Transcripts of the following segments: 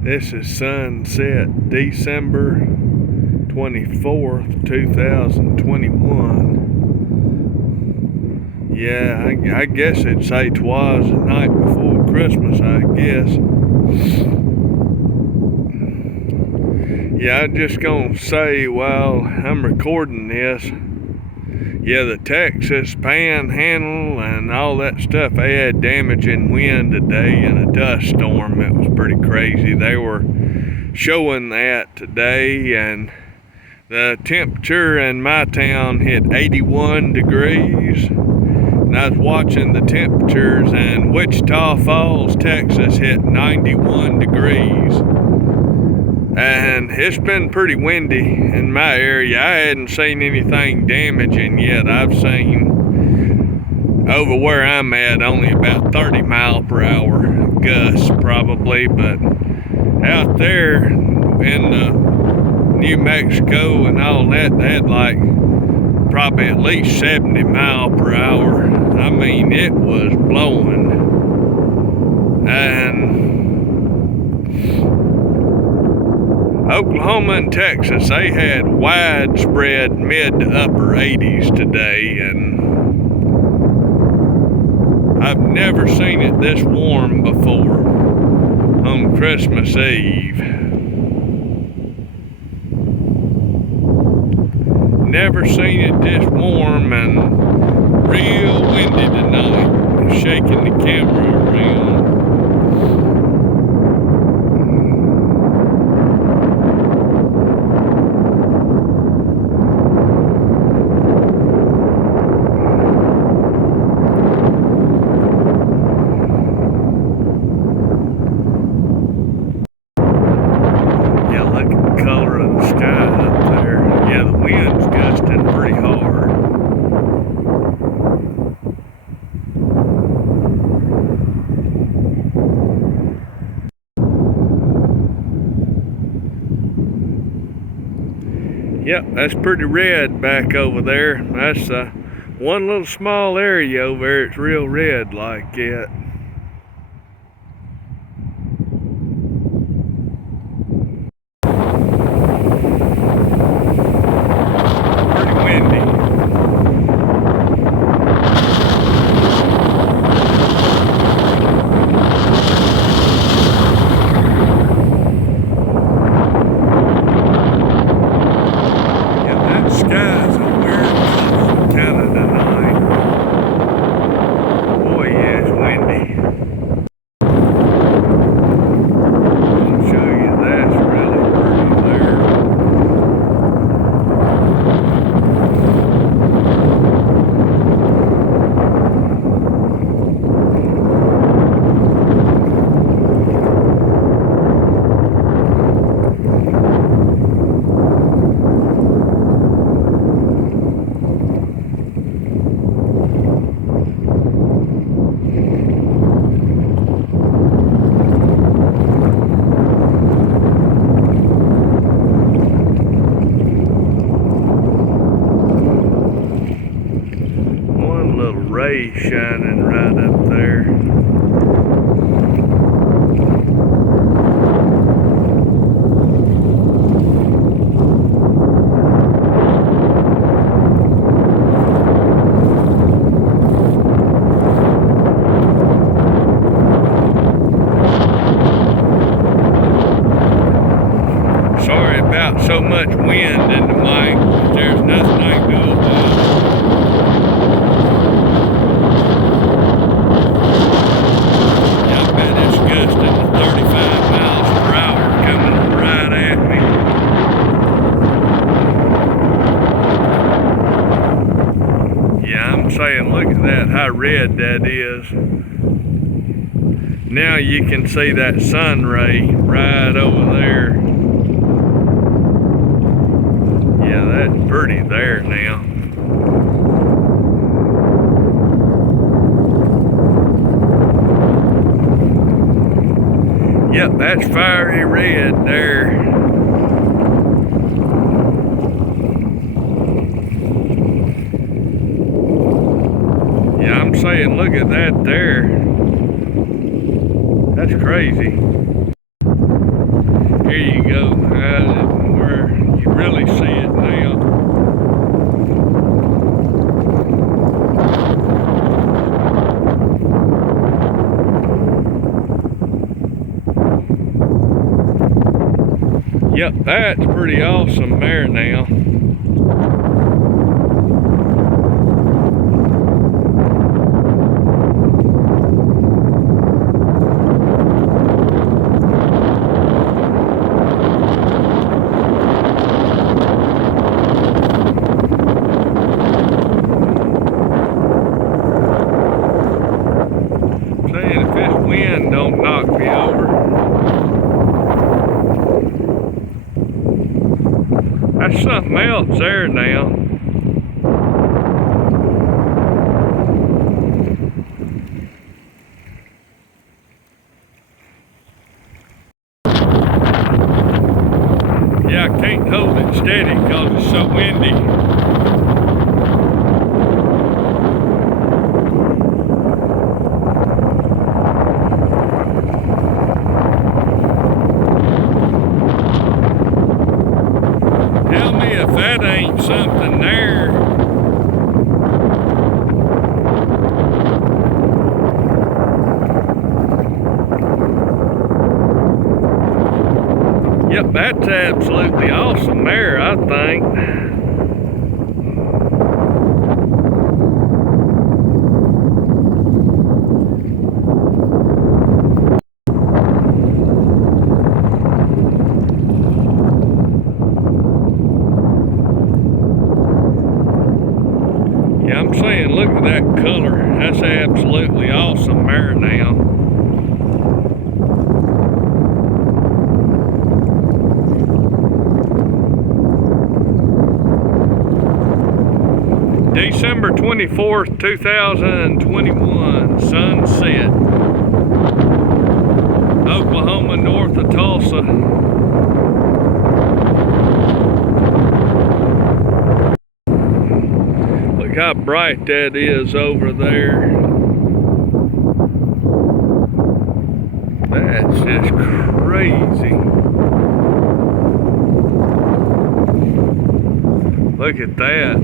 This is sunset December 24th, 2021. Yeah, I guess it'd say 'twas the night before Christmas, I guess. Yeah, I'm just gonna say while I'm recording this, yeah, the Texas Panhandle and all that stuff, they had damaging wind today and a dust storm. It was pretty crazy. They were showing that today, and the temperature in my town hit 81 degrees. And I was watching the temperatures in Wichita Falls, Texas hit 91 degrees. And it's been pretty windy in my area. I hadn't seen anything damaging yet. I've seen over where I'm at only about 30 mile per hour gusts probably, but out there in New Mexico and all that, they had like probably at least 70 mile per hour. I mean, it was blowing. And Oklahoma and Texas, they had widespread mid to upper 80s today, and I've never seen it this warm before on Christmas Eve. Never seen it this warm and real windy tonight, shaking the camera around. Color of the sky up there. Yeah, the wind's gusting pretty hard. Yep, that's pretty red back over there. That's one little small area over there. It's real red like that. Skies a weird color kind of tonight. Boy, yeah, it's windy. I'll show you that's really pretty there. Ray shining right up there. Sorry about so much wind in the mic, but there's nothing I can do about it. Saying, look at that, how red that is. Now you can see that sun ray right over there. Yeah, that's pretty there now. Yep, that's fiery red there. I'm saying, look at that there. That's crazy. Yep, that's pretty awesome there now. Saying if this wind don't knock me over. That's something else there now. Yeah, I can't hold it steady because it's so windy. Tell me if that ain't something there. Yep, that's absolutely awesome there, I think. Yeah, I'm saying, look at that color. That's absolutely awesome there now. December 24th, 2021, sunset. Oklahoma, north of Tulsa. Look how bright that is over there. That's just crazy. Look at that.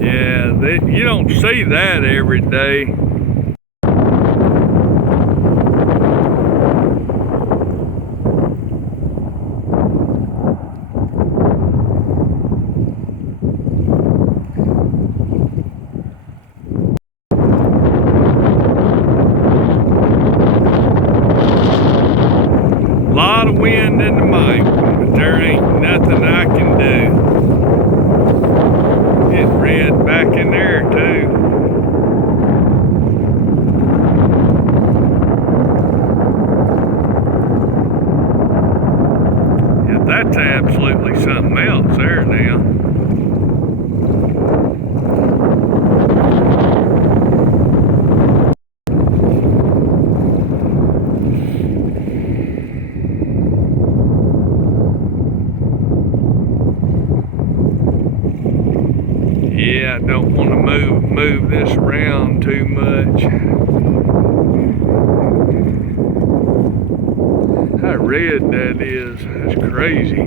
Yeah, you don't see that every day. Lot of wind in the mic, but there ain't nothing I can do. It's red back in there too. Yeah, that's absolutely something else there now. Yeah, I don't want to move this around too much. How red that is. That's crazy.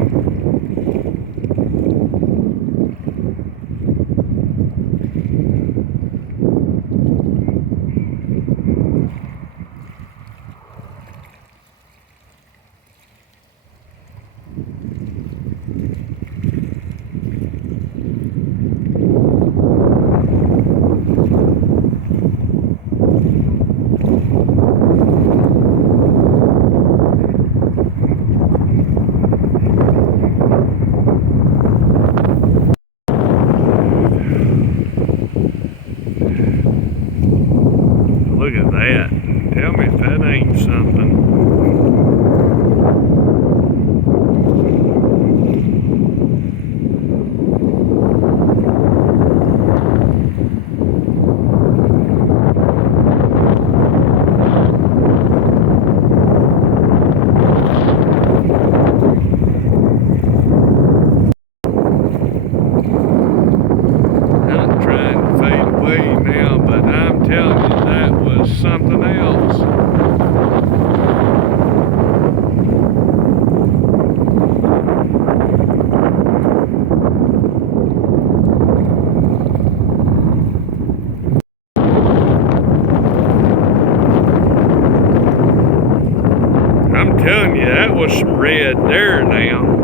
There now.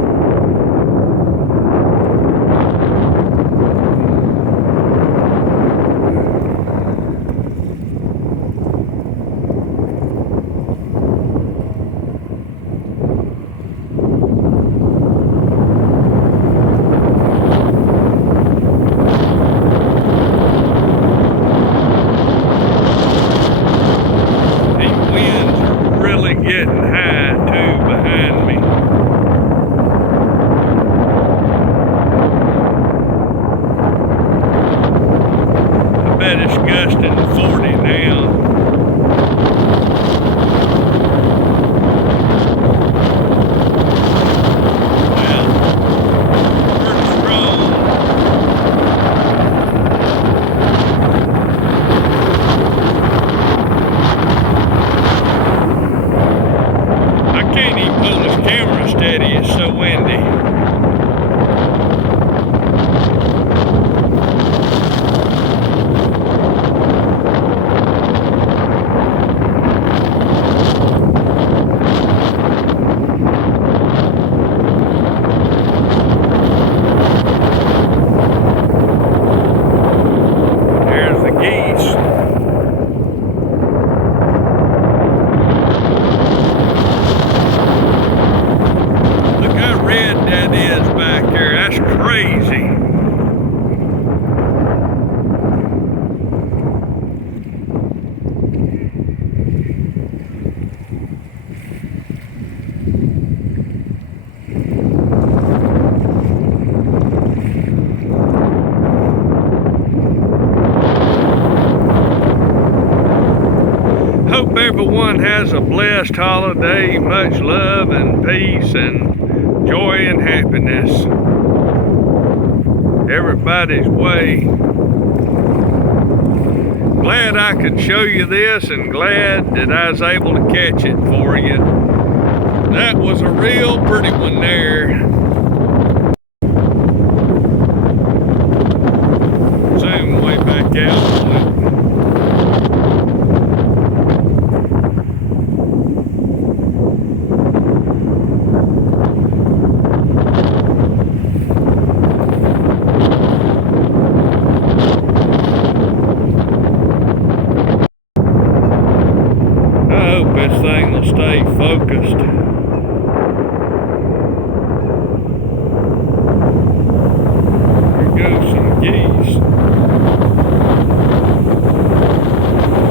Getting high too behind me. I bet it's gusting 40 now. Well, pretty strong. Can't even hold this camera steady, it's so windy. There's the geese. That is back there. That's crazy. Hope everyone has a blessed holiday. Much love and peace and joy and happiness everybody's way. Glad I could show you this and glad that I was able to catch it for you. That was a real pretty one there. Zoom way back out on it. This thing will stay focused. Here goes some geese.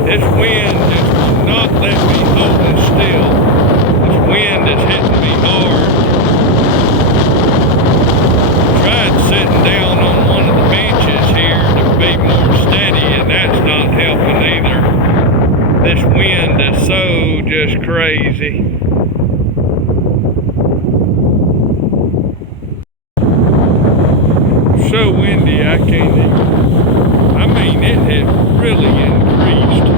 This wind just will not let me hold it still. This wind is hitting me hard. I tried sitting down on one of the benches here to be more steady, and that's not helping either. This wind is so just crazy. So windy I can't even, I mean it has really increased.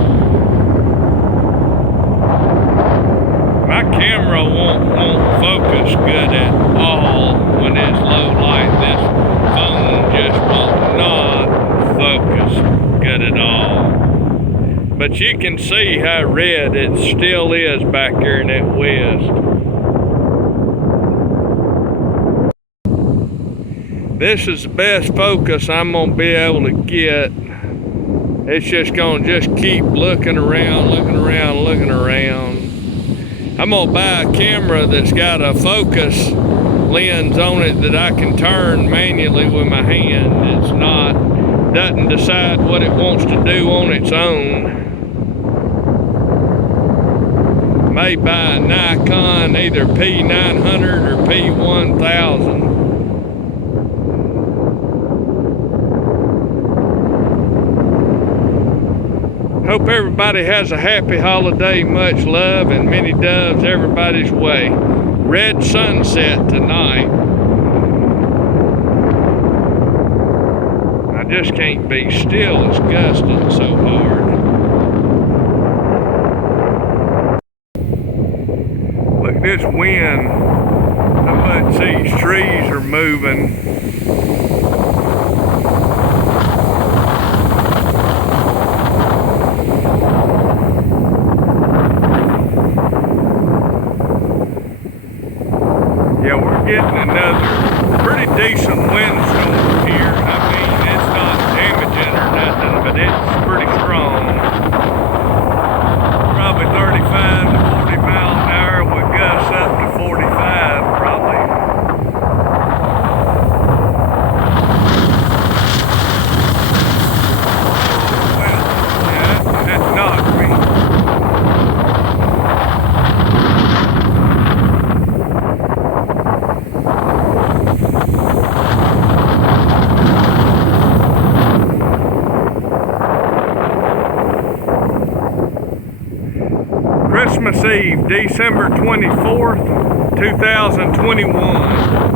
My camera won't focus good at all when it's low light. This phone just will not focus good at all. But you can see how red it still is back there in that west. This is the best focus I'm going to be able to get. It's just going to just keep looking around, looking around, looking around. I'm going to buy a camera that's got a focus lens on it that I can turn manually with my hand. It's not, doesn't decide what it wants to do on its own. May buy a Nikon, either P900 or P1000. Hope everybody has a happy holiday, much love, and many doves everybody's way. Red sunset tonight. I just can't be still, it's gusting so hard. Look at this wind, how much these trees are moving. Yeah, we're getting another pretty decent windstorm here. I mean, it's not damaging or nothing, but it's pretty strong. Probably 35 to 40 miles an hour with gusts up to 45 probably. Well, yeah, that knocked me. Christmas Eve, December 24th, 2021.